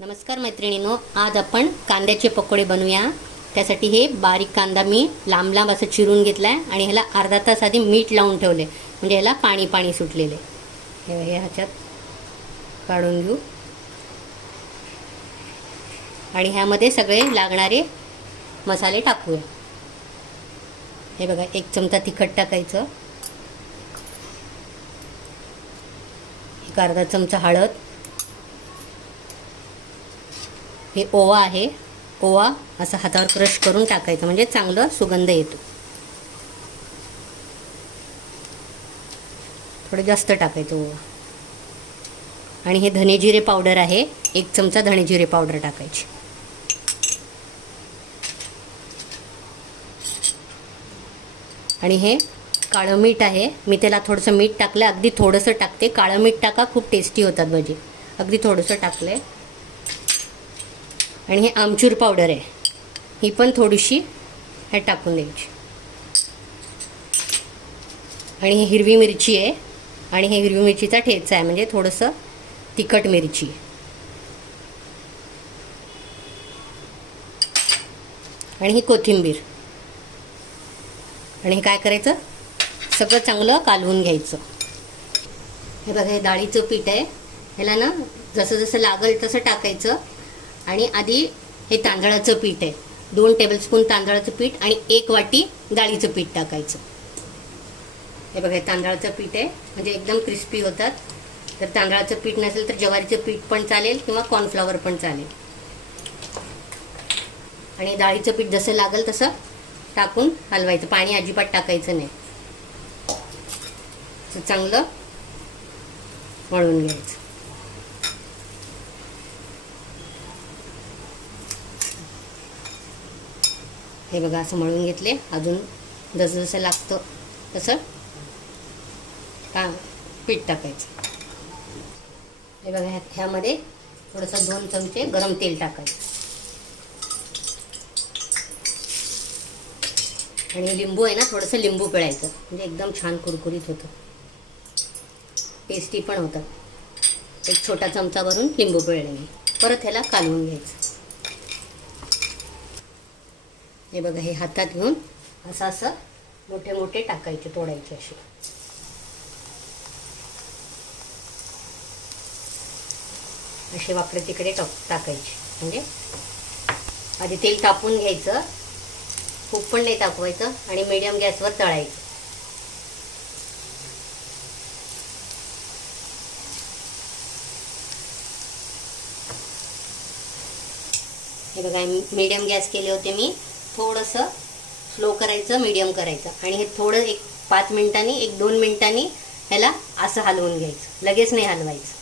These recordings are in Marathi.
नमस्कार मैत्रिणींनो, आज आपण कांद्याचे पकोडे बनवूया। त्यासाठी हे बारीक कांदा मी लांब लांब असं चिरून घेतलाय आणि ह्याला अर्धा तास आधी मीठ लावून ठेवले, म्हणजे ह्याला पाणी पाणी सुटलेले। हे ह्याच्यात काढून घेऊ आणि ह्यामध्ये सगळे लागणारे मसाले टाकूया। हे बघा, 1 चमचा तिखट टाकायचं, 1 अर्धा चमचा हळद, हे ओवा आहे, ओवा असं हातावर क्रश करून टाकायचं म्हणजे चांगलं सुगंध येतो। थोडं जास्त टाकायचं ओवा। आणि हे धने जिरे पावडर आहे, 1 चमचा धने जिरे पावडर टाकायची। आणि हे काळं मीठ आहे, मी त्याला थोडंसं मीठ टाकलं, अगदी थोडंसं टाकते। काळं मीठ टाका, खूप टेस्टी होतात भजी। अगदी थोडंसं टाकलंय। आणि हे आमचूर पावडर आहे, ही पण थोडीशी ह्यात टाकून द्यायची। आणि ही हिरवी मिरची आहे, आणि हे हिरवी मिरचीचा ठेचा आहे, म्हणजे थोडंसं तिखट मिरची। आणि ही कोथिंबीर। आणि हे काय करायचं, सगळं चांगलं कालवून घ्यायचं। हे बघा, हे डाळीचं पीठ आहे, ह्याला ना जसं जसं लागेल तसं टाकायचं। आणि आधी हे तांदळाचं पीठ आहे, 2 टेबलस्पून तांदळाचं पीठ आणि 1 वाटी डाळीचं पीठ टाकायचं। हे बघा, तांदळाचं पीठ आहे, म्हणजे एकदम क्रिस्पी होतात। तर तांदळाचं पीठ नसेल तर ज्वारीचं पीठ पण चालेल किंवा कॉर्नफ्लॉवर पण चालेल। आणि डाळीचं पीठ जसं लागेल तसं टाकून हलवायचं, पाणी अजिबात टाकायचं नाही। चांगलं मळून घ्यायचं। हे बघा, असं मळून घेतले। अजून जसं जसं लागतं तसं पीठ टाकायचं। हे बघा, ह्यामध्ये थोडंसं 2 चमचे गरम तेल टाकायचं। आणि लिंबू आहे ना, थोडंसं लिंबू पिळायचं, म्हणजे एकदम छान कुरकुरीत होतं, टेस्टी पण होतं। 1 छोटा चमचा भरून लिंबू पिळले। परत ह्याला कालवून घ्यायचं। हे बघा, हे हातात घेऊन असं असं मोठे मोठे टाकायचे, तोडायचे असे। असे वाकडे तिकडे टाकायचे, म्हणजे आधी तेल तापवून घ्यायचं, खूप पण नाही तापवायचं, आणि मीडियम गॅसवर तळायचं। हे बघा, मीडियम गॅस केले होते मी, थोडंसं स्लो करायचं, मीडियम करायचं, आणि हे थोडं 5 मिनिटांनी 1-2 मिनिटांनी ह्याला असं हलवून घ्यायचं, लगेच नाही हलवायचं।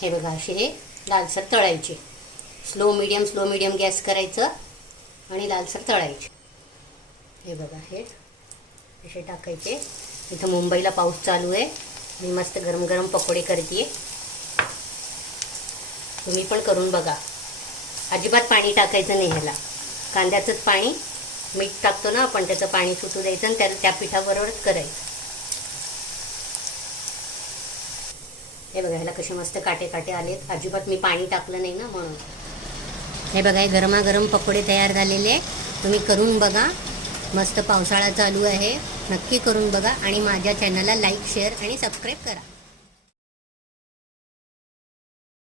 हे बघा, असे हे लालसर तळायचे, स्लो मीडियम गॅस करायचं आणि लालसर तळायचे। हे बघा, हे असे टाकायचे। इथं मुंबईला पाऊस चालू आहे, मी मस्त गरम गरम पकोडे करते, तुम्ही पण करून बघा। अजिबात पाणी टाकायचं नाही ह्याला, कांद्याचंच पाणी, मीठ टाकतो ना आपण, त्याचं पाणी सुटू द्यायचं आणि त्या पिठाबरोबरच करायचं। हे बघा, ह्याला कसे मस्त काटे काटे आलेत, अजिबात मी पाणी टाकलं नाही ना म्हणून। हे बघा, हे गरमागरम पकोडे तयार झालेले, तुम्ही करून बघा। मस्त पावसाळा चालू आहे, नक्की करून बघा। आणि माझ्या चॅनलला लाईक, शेअर आणि सबस्क्राईब करा।